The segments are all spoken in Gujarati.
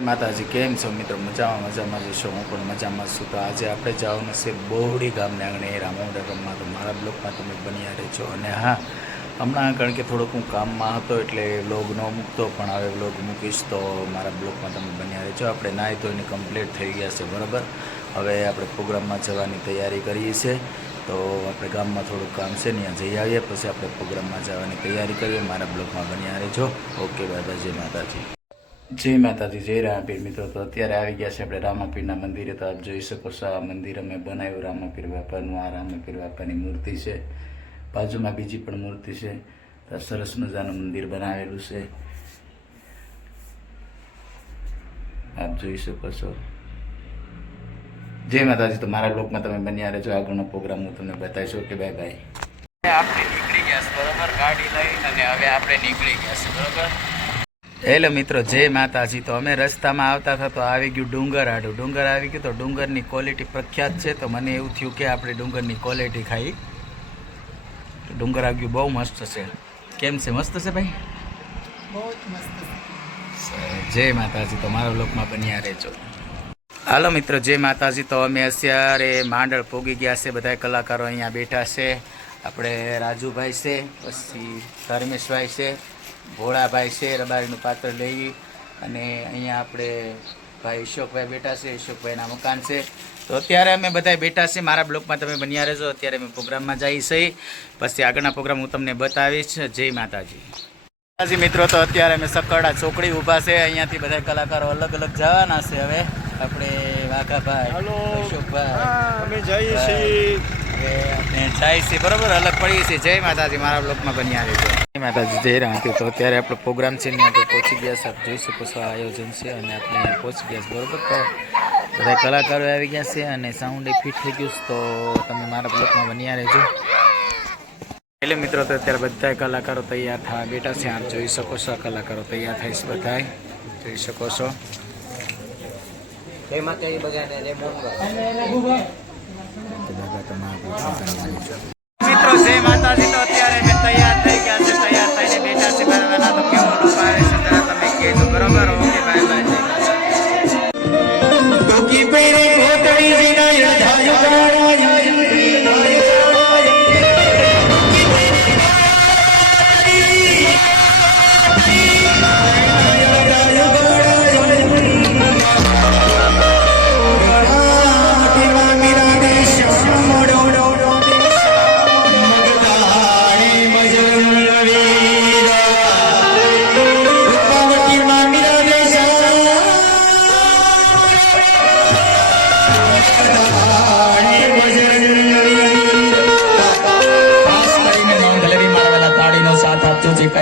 માતાજી, કેમ છો મિત્રો? મજામાં મજામાં જશો હું પણ મજામાં છું. તો આજે આપણે જવાનું છે બહોળી ગામને આંગણે રામોડા ગામમાં. તો મારા બ્લોગમાં તમે બન્યા રહેજો. અને હા, હમણાં કારણ કે થોડોક હું કામમાં હતો એટલે વ્લોગ ન મૂકતો, પણ હવે વ્લોગ મૂકીશ તો મારા બ્લોગમાં તમે બન્યા રહેજો. આપણે નાહી ધોઈને કમ્પ્લીટ થઈ ગયા છે, બરાબર? હવે આપણે પ્રોગ્રામમાં જવાની તૈયારી કરીએ છીએ. તો આપણે ગામમાં થોડુંક કામ છે ત્યાં જઈ આવીએ. પછી આપણે પ્રોગ્રામમાં જવાની તૈયારી કરીએ. મારા બ્લોગમાં બન્યા રહેજો. ઓકે બાબા જય માતાજી. જય માતાજી, જય રામાપીર. મિત્રો, તો અત્યારે આવી ગયા છે આપણે રામાપીરના મંદિરે. તો આપ જોઈ શકો છો આ મંદિર અમે બનાવ્યું. રામાપીર બાપાનું આ રામાપીર બાપાની મૂર્તિ છે. બાજુમાં બીજી પણ મૂર્તિ છે. સરસ મજાનું મંદિર બનાવેલું છે. આપ જોઈ શકો છો. જય માતાજી, તો મારા લોકમાં તમે બન્યા રહેજો. આગળનો પ્રોગ્રામ હું તમને બતાવીશ. Okay, bye bye. આપણે નીકળી ગયા છે બરોબર? ગાડી લઈને અને હવે આપણે નીકળી ગયા છે બરોબર? હેલો મિત્રો જય માતાજી. તો અમે રસ્તામાં આવતા હતા તો આવી ગયું ડુંગર આડું. ડુંગર આવી ગયું તો ડુંગરની ક્વોલિટી પ્રખ્યાત છે. તો મને એવું થયું કે આપણે ડુંગરની ક્વોલિટી ખાઈ. ડુંગર આવી ગયું બહુ મસ્ત છે. કેમ છે? મસ્ત છે ભાઈ? બહુ મસ્ત જય માતાજી. તો મારા લોકમાં બન્યા રહેજો. હાલો મિત્રો જય માતાજી. તો અમે અત્યારે માંડળ પોગી ગયા છે. બધા કલાકારો અહીંયા બેઠા છે. આપણે રાજુભાઈ છે પછી ધર્મેશભાઈ છે ભોળાભાઈ છે રબારીનું પાત્ર લઈ અને અહીંયા આપણે ભાઈ અશોકભાઈ બેઠા છે અશોકભાઈના મકાન છે. તો અત્યારે અમે બધા બેઠા છીએ મારા બ્લોકમાં તમે બન્યા રહેજો. અત્યારે અમે પ્રોગ્રામમાં જઈ છીએ. પછી આગળના પ્રોગ્રામ હું તમને બતાવીશ. જય માતાજી. માતાજી મિત્રો તો અત્યારે અમે સકરડા ચોકડી ઊભા છે. અહીંયાથી બધા કલાકારો અલગ અલગ જવાના છે હવે. આપણે વાઘાભાઈ. અશોકભાઈ અમે જઈએ છીએ. હવે આપણે જાય છે બરાબર? અલગ પડીએ છીએ જય માતાજી મારા બ્લોકમાં બની આવે છે જય માતાજી જય હતી તો અત્યારે આપણો પ્રોગ્રામ છે ને આપણે પહોંચી ગયા છે આપ જોઈ શકો છો આ આયોજન છે અને આપણે પહોંચી ગયા છે બરાબર? તો બધા કલાકારો આવી ગયા છે અને સાઉન્ડ ફિટ થઈ ગયું છે તો તમે મારા બ્લોકમાં બન્યા રહેજો. એટલે મિત્રો તો અત્યારે બધા કલાકારો તૈયાર થવા બેઠા છે. આપ જોઈ શકો છો આ કલાકારો તૈયાર થાય છે બધા જોઈ શકો છો. જય માતાજી બધાને જય મોંઘા મિત્રો જય માતાજી. તો અત્યારે અમે તૈયાર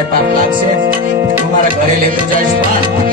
પાપ લાગશે. તું મારા ઘરે લેતો જઈશ. પણ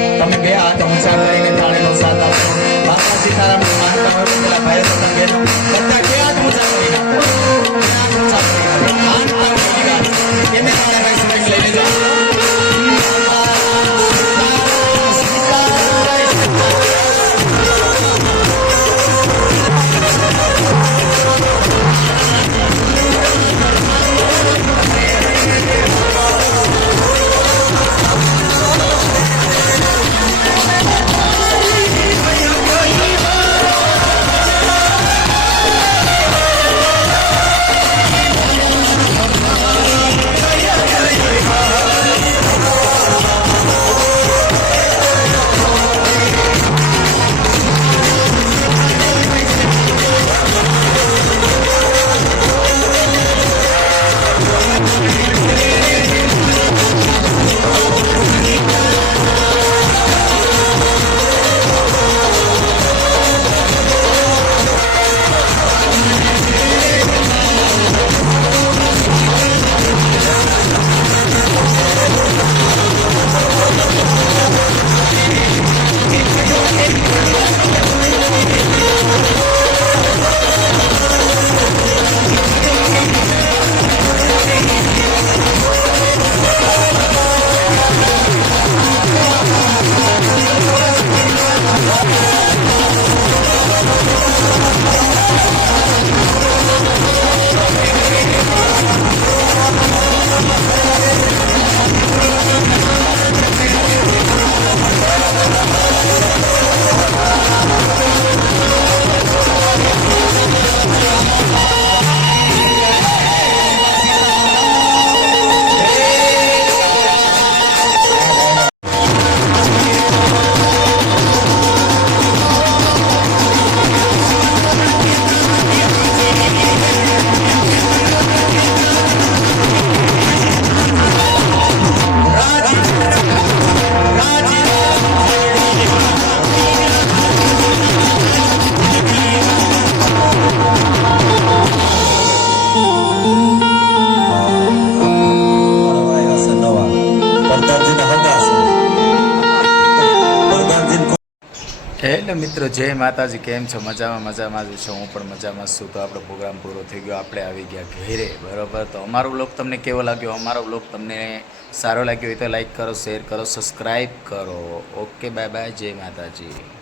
હેલો મિત્રો, જય માતાજી. કેમ છો? મજામાં મજામાં જ છું. હું પણ મજામાં છું. તો આપણો પ્રોગ્રામ પૂરો થઈ ગયો. આપણે આવી ગયા ઘેરે. બરાબર? તો અમારો બ્લોગ તમને કેવો લાગ્યો? અમારો બ્લોગ તમને સારો લાગ્યો હોય તો લાઈક કરો, શેર કરો, સબસ્ક્રાઈબ કરો. ઓકે બાય બાય જય માતાજી.